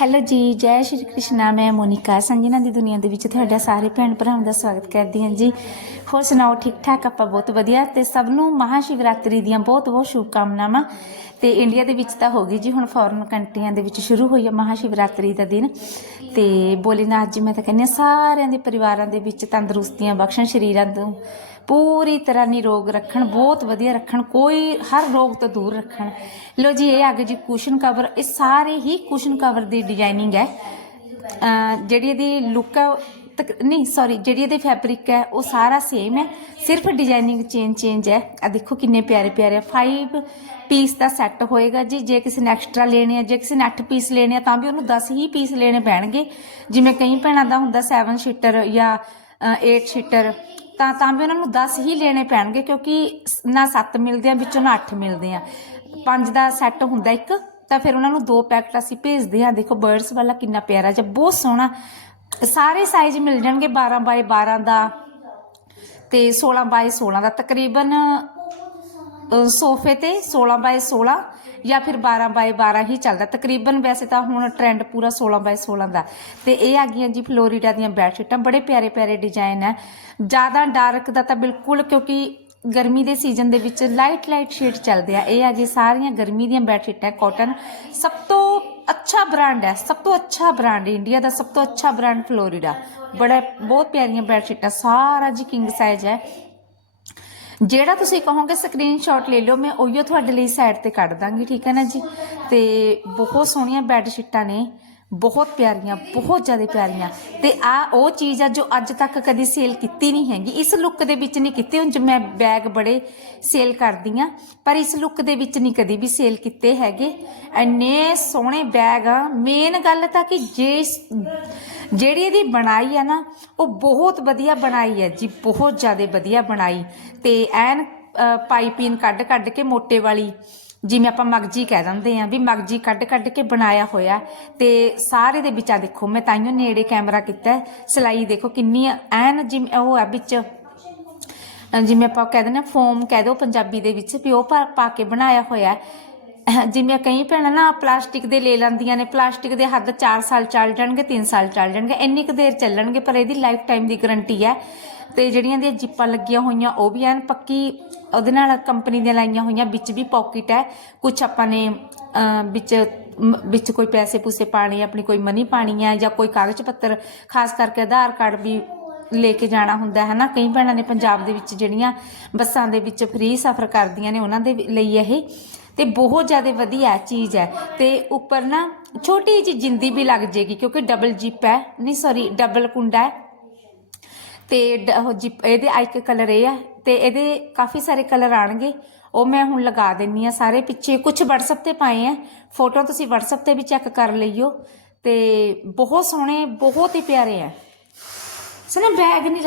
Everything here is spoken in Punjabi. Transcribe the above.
ਹੈਲੋ ਜੀ, ਜੈ ਸ਼੍ਰੀ ਕ੍ਰਿਸ਼ਨਾ, ਮੈਂ ਮੋਨਿਕਾ ਸੰਜਨਾ ਦੀ ਦੁਨੀਆ ਦੇ ਵਿੱਚ ਤੁਹਾਡਾ ਸਾਰੇ ਭੈਣ ਭਰਾਵਾਂ ਦਾ ਸਵਾਗਤ ਕਰਦੀ ਹਾਂ ਜੀ। ਹੋਰ ਸੁਣਾਓ ਠੀਕ ਠਾਕ ਆਪਾਂ ਬਹੁਤ ਵਧੀਆ ਤੇ ਸਭ ਨੂੰ ਮਹਾ ਸ਼ਿਵਰਾਤਰੀ ਦੀਆਂ ਬਹੁਤ ਬਹੁਤ ਸ਼ੁਭਕਾਮਨਾਵਾਂ। ਤੇ ਇੰਡੀਆ ਦੇ ਵਿੱਚ ਤਾਂ ਹੋ ਗਈ ਜੀ, ਹੁਣ ਫੋਰਨ ਕੰਟਰੀਆਂ ਦੇ ਵਿੱਚ ਸ਼ੁਰੂ ਹੋਈ ਹੈ ਮਹਾ ਸ਼ਿਵਰਾਤਰੀ ਦਾ ਦਿਨ। ਤੇ ਬੋਲੀਨਾਥ ਜੀ, ਮੈਂ ਤਾਂ ਕਹਿੰਦੀ ਹਾਂ, ਸਾਰਿਆਂ ਦੇ ਪਰਿਵਾਰਾਂ ਦੇ ਵਿੱਚ ਤੰਦਰੁਸਤੀਆਂ ਬਖਸ਼ਣ, ਸ਼ਰੀਰਾਂ ਤੋਂ ਪੂਰੀ ਤਰ੍ਹਾਂ ਨਿਰੋਗ ਰੱਖਣ, ਬਹੁਤ ਵਧੀਆ ਰੱਖਣ, ਕੋਈ, ਹਰ ਰੋਗ ਤੋਂ ਦੂਰ ਰੱਖਣ। ਲੋ ਜੀ, ਇਹ ਅੱਗੇ ਜੀ ਕੁਸ਼ਨ ਕਵਰ ਇਹ ਸਾਰੇ ਹੀ ਕੁਸ਼ਨ ਕਵਰ ਦੀ ਡਿਜ਼ਾਈਨਿੰਗ ਹੈ। ਜਿਹੜੀ ਇਹਦੀ ਲੁੱਕ ਹੈ ਉਹ ਤਕ, ਨਹੀਂ ਸੌਰੀ ਜਿਹੜੀ ਇਹਦੇ ਫੈਬਰਿਕ ਹੈ, ਉਹ ਸਾਰਾ ਸੇਮ ਹੈ। ਸਿਰਫ ਡਿਜ਼ਾਈਨਿੰਗ ਚੇਂਜ ਚੇਂਜ ਹੈ। ਆ ਦੇਖੋ ਕਿੰਨੇ ਪਿਆਰੇ ਪਿਆਰੇ 5 ਪੀਸ ਦਾ ਸੈੱਟ ਹੋਏਗਾ ਜੀ। ਜੇ ਕਿਸੇ ਨੇ ਐਕਸਟਰਾ ਲੈਣੇ ਆ, ਜੇ ਕਿਸੇ ਨੇ 8 ਪੀਸ ਲੈਣੇ ਆ, ਤਾਂ ਵੀ ਉਹਨੂੰ 10 ਹੀ ਪੀਸ ਲੈਣੇ ਪੈਣਗੇ। ਜਿਵੇਂ ਕਈ ਭੈਣਾਂ ਦਾ ਹੁੰਦਾ 7 ਸ਼ੀਟਰ ਜਾਂ 8 ਸ਼ੀਟਰ ਤਾਂ ਤਾਂ ਵੀ ਉਹਨਾਂ ਨੂੰ 10 ਹੀ ਲੈਣੇ ਪੈਣਗੇ ਕਿਉਂਕਿ ਨਾ 7 ਮਿਲਦੇ ਆ, ਵਿੱਚੋਂ ਨਾ 8 ਮਿਲਦੇ ਆ। ਪੰਜ ਦਾ ਸੈੱਟ ਹੁੰਦਾ ਇੱਕ ਤਾਂ ਫਿਰ ਉਹਨਾਂ ਨੂੰ ਦੋ ਪੈਕਟ ਅਸੀਂ ਭੇਜਦੇ ਹਾਂ। ਦੇਖੋ, ਬਰਡਸ ਵਾਲਾ ਕਿੰਨਾ ਪਿਆਰਾ ਜਿਹਾ, ਬਹੁਤ ਸੋਹਣਾ। ਸਾਰੇ ਸਾਈਜ਼ ਮਿਲ ਜਾਣਗੇ 12 ਬਾਈ 12 ਦਾ ਤੇ 16 ਬਾਈ 16 ਦਾ। ਤਕਰੀਬਨ ਸੋਫੇ ਤੇ 16 ਬਾਈ 16 ਜਾਂ ਫਿਰ 12 ਬਾਈ 12 ਹੀ ਚੱਲਦਾ। ਤਕਰੀਬਨ ਵੈਸੇ ਤਾਂ ਹੁਣ ਟ੍ਰੈਂਡ ਪੂਰਾ 16 ਬਾਈ 16 ਦਾ। ਤੇ ਇਹ ਆ ਗਈਆਂ ਜੀ ਫਲੋਰੀਡਾ ਦੀਆਂ ਬੈਡਸ਼ੀਟਾਂ। ਬੜੇ ਪਿਆਰੇ ਪਿਆਰੇ ਡਿਜ਼ਾਈਨ ਹੈ ਜ਼ਿਆਦਾ ਡਾਰਕ ਦਾ ਤਾਂ ਬਿਲਕੁਲ, ਕਿਉਂਕਿ ਗਰਮੀ ਦੇ ਸੀਜ਼ਨ ਦੇ ਵਿੱਚ ਲਾਈਟ ਲਾਈਟ ਸ਼ੇਡ ਚੱਲਦੇ ਆ। ਇਹ ਆ ਜੀ ਸਾਰੀਆਂ ਗਰਮੀ ਦੀਆਂ ਬੈਡਸ਼ੀਟਾਂ ਕਾਟਨ ਸਭ ਤੋਂ ਅੱਛਾ ਬ੍ਰਾਂਡ ਹੈ ਸਭ ਤੋਂ ਅੱਛਾ ਬ੍ਰਾਂਡ ਇੰਡੀਆ ਦਾ, ਸਭ ਤੋਂ ਅੱਛਾ ਬ੍ਰਾਂਡ ਫਲੋਰੀਡਾ ਬੜਾ, ਬਹੁਤ ਪਿਆਰੀਆਂ ਬੈਡਸ਼ੀਟਾਂ ਸਾਰਾ ਜੀ ਕਿੰਗ ਸਾਈਜ਼ ਹੈ ਜਿਹੜਾ ਤੁਸੀਂ ਕਹੋਗੇ ਸਕਰੀਨਸ਼ਾਟ ਲੈ ਲਓ, ਮੈਂ ਉਹੀਓ ਤੁਹਾਡੇ ਲਈ ਸਾਈਡ ਤੇ ਕੱਢ ਦਾਂਗੀ, ਠੀਕ ਹੈ ਨਾ ਜੀ? ਤੇ ਬਹੁਤ ਸੋਹਣੀਆਂ ਬੈੱਡਸ਼ੀਟਾਂ ਨੇ। ਬਹੁਤ ਪਿਆਰੀਆਂ, ਬਹੁਤ ਜ਼ਿਆਦਾ ਪਿਆਰੀਆਂ। ਤੇ ਆ ਉਹ ਚੀਜ਼ ਆ ਜੋ ਅੱਜ ਤੱਕ ਕਦੀ ਸੇਲ ਕੀਤੀ ਨਹੀਂ ਹੈਗੀ। ਇਸ ਲੁੱਕ ਦੇ ਵਿੱਚ ਨਹੀਂ ਕੀਤੀ, ਉਂਝ ਮੈਂ ਬੈਗ ਬੜੇ ਸੇਲ ਕਰਦੀ ਆ, ਪਰ ਇਸ ਲੁੱਕ ਦੇ ਵਿੱਚ ਨਹੀਂ ਕਦੀ ਵੀ ਸੇਲ ਕੀਤੇ ਹੈਗੇ। ਇੰਨੇ ਸੋਹਣੇ ਬੈਗ ਆ। ਮੇਨ ਗੱਲ ਤਾਂ ਕਿ ਜੇ ਜਿਹੜੀ ਇਹਦੀ ਬਣਾਈ ਆ ਨਾ, ਉਹ ਬਹੁਤ ਵਧੀਆ ਬਣਾਈ ਹੈ ਜੀ, ਬਹੁਤ ਜ਼ਿਆਦਾ ਵਧੀਆ ਬਣਾਈ। ਤੇ ਐਨ ਪਾਈਪਿੰਗ ਕੱਢ ਕੱਢ ਕੇ ਮੋਟੇ ਵਾਲੀ ਜਿਵੇਂ ਆਪਾਂ ਮਗਜੀ ਕਹਿ ਦਿੰਦੇ ਆ ਵੀ ਮਗਜੀ ਕੱਢ ਕੱਢ ਕੇ ਬਣਾਇਆ ਹੋਇਆ ਤੇ ਸਾਰੇ ਦੇ ਵਿੱਚ ਆ ਦੇਖੋ, ਮੈਂ ਤਾਈਓ ਨੇੜੇ ਕੈਮਰਾ ਕੀਤਾ ਹੈ। ਸਿਲਾਈ ਦੇਖੋ ਕਿੰਨੀ ਐਨ ਜਿਵੇਂ ਉਹ ਆ ਵਿੱਚ ਜਿਵੇਂ ਆਪਾਂ ਕਹਿ ਦਿੰਦੇ ਫੋਮ ਕਹਿ ਦੋ ਪੰਜਾਬੀ ਦੇ ਵਿੱਚ ਵੀ ਉਹ ਪਾ ਪਾ ਕੇ ਬਣਾਇਆ ਹੋਇਆ ਜਿਵੇਂ ਕਈ ਭੈਣਾਂ ਨਾ ਪਲਾਸਟਿਕ ਦੇ ਲੈ ਲੈਂਦੀਆਂ ਨੇ, ਪਲਾਸਟਿਕ ਦੇ ਹੱਦ 4 ਸਾਲ ਚੱਲ ਜਾਣਗੇ 3 ਸਾਲ ਚੱਲ ਜਾਣਗੇ, ਇੰਨੀ ਕੁ ਦੇਰ ਚੱਲਣਗੇ, ਪਰ ਇਹਦੀ ਲਾਈਫ ਟਾਈਮ ਦੀ ਗਾਰੰਟੀ ਹੈ। ਤੇ ਜਿਹੜੀਆਂ ਦੀਆਂ ਜਿੱਪਾਂ ਲੱਗੀਆਂ ਹੋਈਆਂ, ਉਹ ਵੀ ਐਨ ਪੱਕੀ ਉਹਦੇ ਨਾਲ ਕੰਪਨੀ ਦੀਆਂ ਲਾਈਆਂ ਹੋਈਆਂ, ਵਿੱਚ ਵੀ ਪਾਕਟ ਹੈ। ਕੁਝ ਆਪਾਂ ਨੇ ਵਿੱਚ ਵਿੱਚ ਕੋਈ ਪੈਸੇ ਪੂਸੇ ਪਾਣੇ ਆਪਣੀ ਕੋਈ ਮਨੀ ਪਾਣੀ ਹੈ ਜਾਂ ਕੋਈ ਕਾਗਜ਼ ਪੱਤਰ, ਖਾਸ ਕਰਕੇ ਆਧਾਰ ਕਾਰਡ ਵੀ ਲੈ ਕੇ ਜਾਣਾ ਹੁੰਦਾ ਹੈ ਨਾ। ਕਈ ਭੈਣਾਂ ਨੇ ਪੰਜਾਬ ਦੇ ਵਿੱਚ ਜਿਹੜੀਆਂ ਬੱਸਾਂ ਦੇ ਵਿੱਚ ਫ੍ਰੀ ਸਫ਼ਰ ਕਰਦੀਆਂ ਨੇ, ਉਹਨਾਂ ਦੇ ਲਈ ਇਹ ਤੇ ਬਹੁਤ ਜ਼ਿਆਦਾ ਵਧੀਆ ਚੀਜ਼ ਹੈ। ਤੇ ਉੱਪਰ ਨਾ ਛੋਟੀ ਜਿਹੀ ਜਿੰਦੀ ਵੀ ਲੱਗ ਜੇਗੀ ਕਿਉਂਕਿ ਡਬਲ ਜਿਪ ਹੈ। ਨਹੀਂ ਸੌਰੀ ਡਬਲ ਕੁੰਡਾ ਹੈ। ਤੇ ਜਿਪ ਇਹਦੇ ਆਇਕ ਕਲਰ ਇਹ ਆ ਤੇ ਇਹਦੇ ਕਾਫੀ ਸਾਰੇ ਕਲਰ ਆਣਗੇ। ਉਹ ਮੈਂ ਹੁਣ ਲਗਾ ਦਿੰਨੀ ਆ ਸਾਰੇ ਪਿੱਛੇ। ਕੁਝ WhatsApp ਤੇ ਪਾਏ ਆ ਫੋਟੋ ਤੁਸੀਂ WhatsApp ਤੇ ਵੀ ਚੈੱਕ ਕਰ ਲਈਓ। ਤੇ ਬਹੁਤ ਸੋਹਣੇ, ਬਹੁਤ ਹੀ ਪਿਆਰੇ ਆ ਸਨੇ ਬੈਗ ਨਹੀਂ